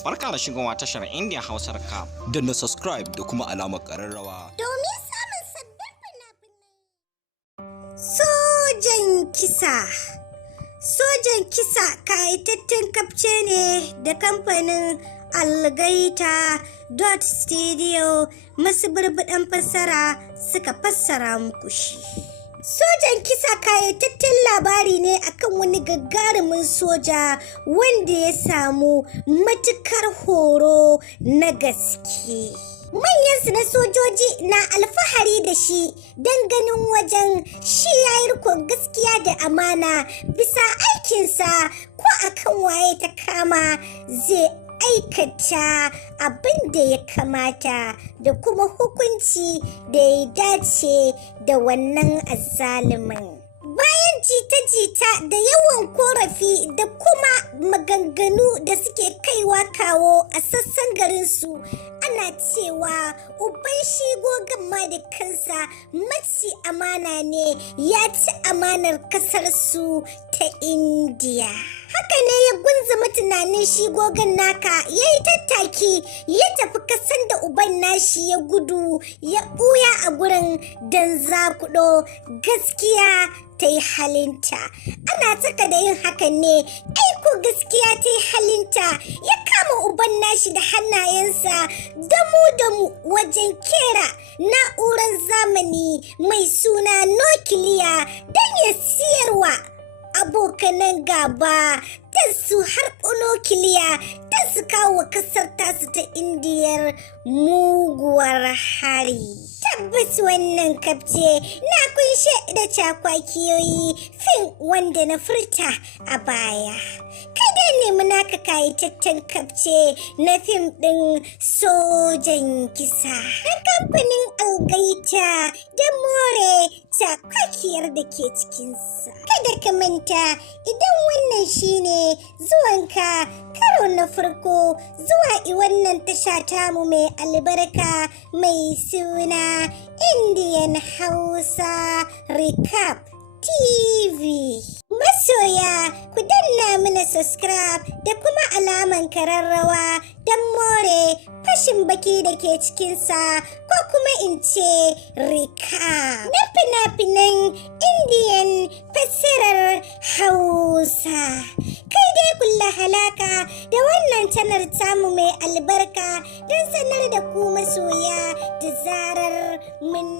Barka da shigowa tashar India Hausar Cap. Danna subscribe da kuma alamar ƙararrawa. Domin samun sabbin fina-finai. Sojan kisa. Sojan kisa kayatattun kafce ne da kamfanin Algaita Studio masu burbuɗan fassara suka fassara muku shi. Sojan kisa kayatattun labari ne akan wani gagarumin soja wanda ya samu matukar horo na gaske. Manyansu na sojoji na alfahari da shi don ganin wajen shi ya yi rikon gaskiya da amana bisa aikinsa ko akan waye ta kama zai aikata abin da ya kamata da kuma hukunci da ya dace da wannan azzalumin. Bayan jita-jita da yawan korafi da kuma maganganu da suke kaiwa kawo a sassan garinsu, ana cewa uban shi gogon ma da kansa maci amana ne, ya ci amanar kasarsu ta Indiya. Haka ne ya gunzuma tunanin shi gogon naka ya yi tattaki ya tafi kasan da uban nashi ya gudu ya ɓuya a gurin don zakuɗo gaskiya ta yi halinta. Ana tsaka da yin hakan ne, aiko gaskiya ta yi halinta, ya kama uban nashi da hannayensa damu wajen kera na'urar zamani mai suna nukiliya don ya siyarwa abokanan gaba don su harɓo nukiliya don su kawo kasar tasu ta Indiyar muguwar hari. Tabbas wannan kafce na kunshe da cakwakiyoyi fin wanda na furta a baya. Kada nemi naka kayataccen kafce na fim ɗin sojan kisa na kamfanin Algaita da more cakwakiyar da ke cikinsa. Kada ka manta, idan wannan shine zuwanka karo na farko zuwa wannan tasha tamu mai albarka mai suna Indian Hausa Recap TV. Masoya, ku danna mana subscribe da kuma alaman kararrawa don more fashin baki da ke cikinsa ko kuma in ce recap na fina-finan Indian fassarar Hausa. Kai dai kulla halaka da wannan channel tamu mai albarka don sanar da ku masoya da zarar mun